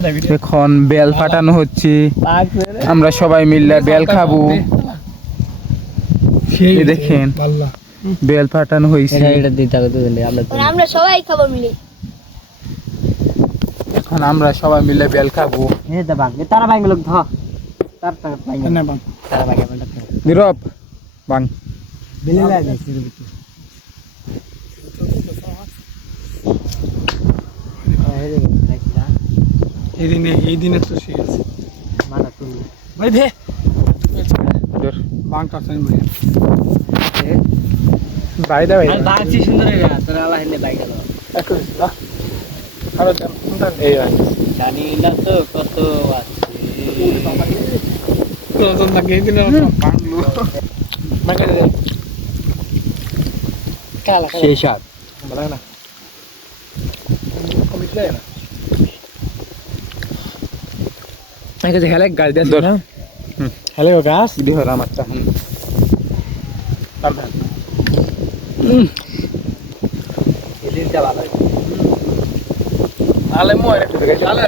এখন বেল ফাটানো হচ্ছে, আমরা সবাই মিলে বেল খাবো। এই দেখেন বেল ফাটানো হয়েছে, আমরা সবাই খাবো মিলে। এখন আমরা সবাই মিলে বেল খাবো। নীরব বাং এই দিনে তো ঠিক আছে ভাই দে বাং কাটছেন ভাই ভাই দা ভাই এই জানি না তো কত আছে প্রয়োজন লাগে এই দিনে বাংলো সেই সাত না কমিট যায় না হেলে গাছ দেন না হেলে গাছ দি হল আমার তা এদিনটা ভালো আলে মই একটু দেখে আলে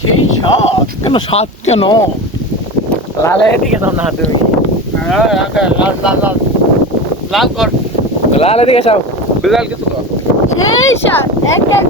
সেই সাত কেন সাত কেন লালে এদিকে দাও না তুমি লাল লাল লাল লাল কর লাল দিকে যাও বিড়াল কিছু সেই সাত এক এক